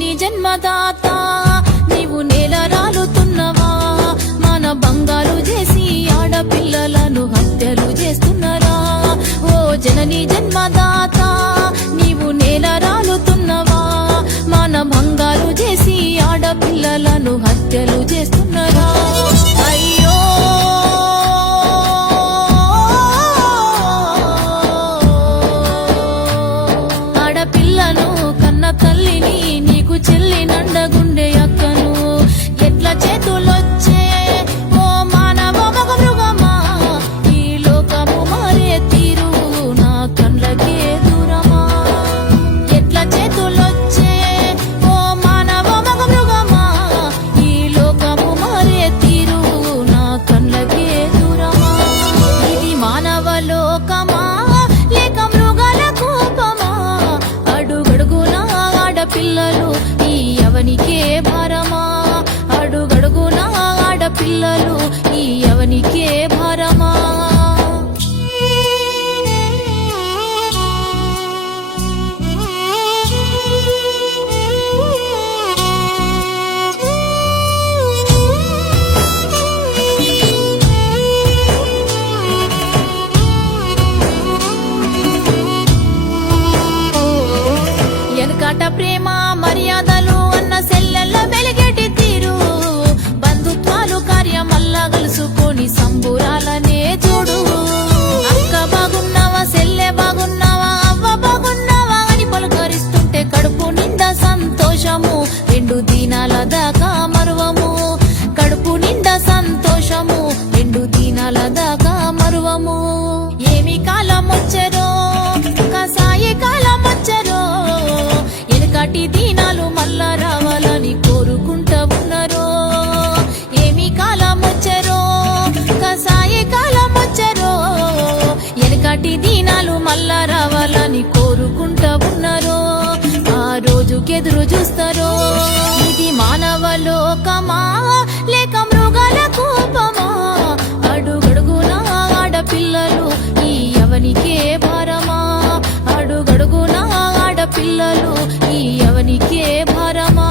జనని జన్మదాత నీవు నేల రాలుతున్నవా మన బంగారు చేసి ఆడపిల్లలను హత్యలు చేస్తున్నారా ఓ జనని జన్మదాత నీవు నేల రాలుతున్నవా మన బంగారు చేసి ఆడపిల్లలను హత్యలు చేస్తున్నారా అయ్యో ఆడపిల్లను కన్న తల్లిని నీకు చెల్లి నండగుండె అక్కను ఎట్లా చేతులొచ్చే ఓ మానవ మగ మృగమా ఈ లోకము మారే తీరు నా కళ్ళకే దూరమా ఎట్లా చేతులొచ్చే ఓ మానవ మగ మృగమా ఈ లోకము మారే తీరు నా కళ్ళకే దూరమా ఇది మానవ లోకమా లేక మృగాల కోపమా అడుగడుగున ఆడపిల్లలు ఈ యవనికే భారమా అడుగడుగున ఆడపిల్లలు ఈ యవనికే భారమా ఎనకాట ప్రేమ మర్యాదలు అన్న సెల్లెల్ల వెలిగేటి తీరు బంధుత్వాలు కార్యమల్లా కలుసుకొని సంబురాలనే చూడు అక్క బాగున్నావా సెల్లె బాగున్నావా అవ్వ బాగున్నావా అని పలకరిస్తుంటే కడుపు నిండా సంతోషము రెండు దినాల దాకా మరువము కడుపు నిండా సంతోషము రెండు దినాల దాకా మరువము ఏమి కాలం వచ్చరో కసాయి కాలం వచ్చరో ఎనకటి దినాలు మళ్ళా రావాలని కోరుకుంటా ఉన్నారో ఏమి కాలం వచ్చరో కసాయి కాలం వచ్చరో ఎనకటి దినాలు మళ్ళా రావాలని కోరుకుంటా ఉన్నారో ఆ రోజుకెదురు చూస్తారో ఇది మానవ లోకమా లేక మృగాల కోపమా అడుగడుగున ఆడపిల్లలు ఈ యవనికే భారమా అడుగడుగున ఆడపిల్లలు ఈ యవనికే భారమా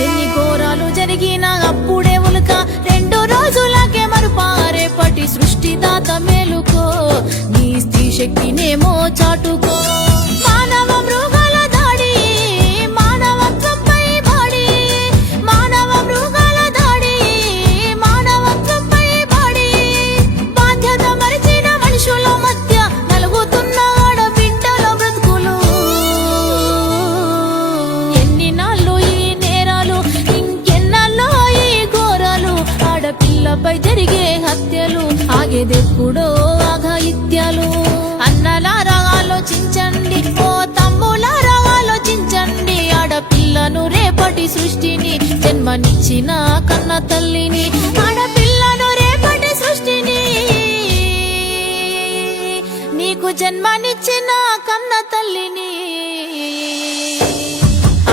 ఎన్ని ఘోరాలు జరిగినా అప్పుడే ఉలక రెండు రోజులకే మరుపారేపటి సృష్టిదాత మేలుకో నీ స్త్రీ శక్తినేమో చాటుకో మానవ మృగాల దాడి మానవత్వంపై బాడి మానవ మృగాల దాడి మానవత్వంపై బాడి బాధ్యత మరిచిన మనుషుల మధ్య నలుగుతున్న ఆడబిడ్డల బ్రతుకులు ఎన్ని నాళ్ళు ఈ నేరాలు ఇంకెన్నాళ్ళో ఈ ఘోరాలు ఆడపిల్లపై జరిగే హత్యలు ఆగేదెప్పుడో అఘాయిత్యాలు అన్నలారా ఆలోచించండి ఓ తమ్ములారా ఆలోచించండి ఆడపిల్లను రేపటి సృష్టిని జన్మనిచ్చిన కన్న తల్లిని ఆడపిల్లను రేపటి సృష్టిని నీకు జన్మనిచ్చిన కన్న తల్లిని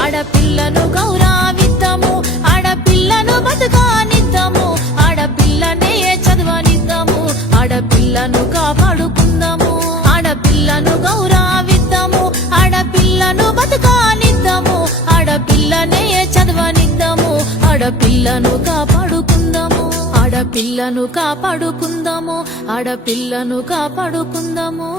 ఆడపిల్లను గౌరవిద్దాము ఆడపిల్లను బతుకానిద్దాము ఆడపిల్లనే చదవనిద్దాము ఆడపిల్లను కాపాడుకుందాము ఆడపిల్లను గౌరవిద్దాము ఆడపిల్లను బతుకానిద్దాము ఆడపిల్లనే చదవనిద్దాము ఆడపిల్లను కాపాడుకుందాము ఆడపిల్లను కాపాడుకుందాము ఆడపిల్లను కాపాడుకుందాము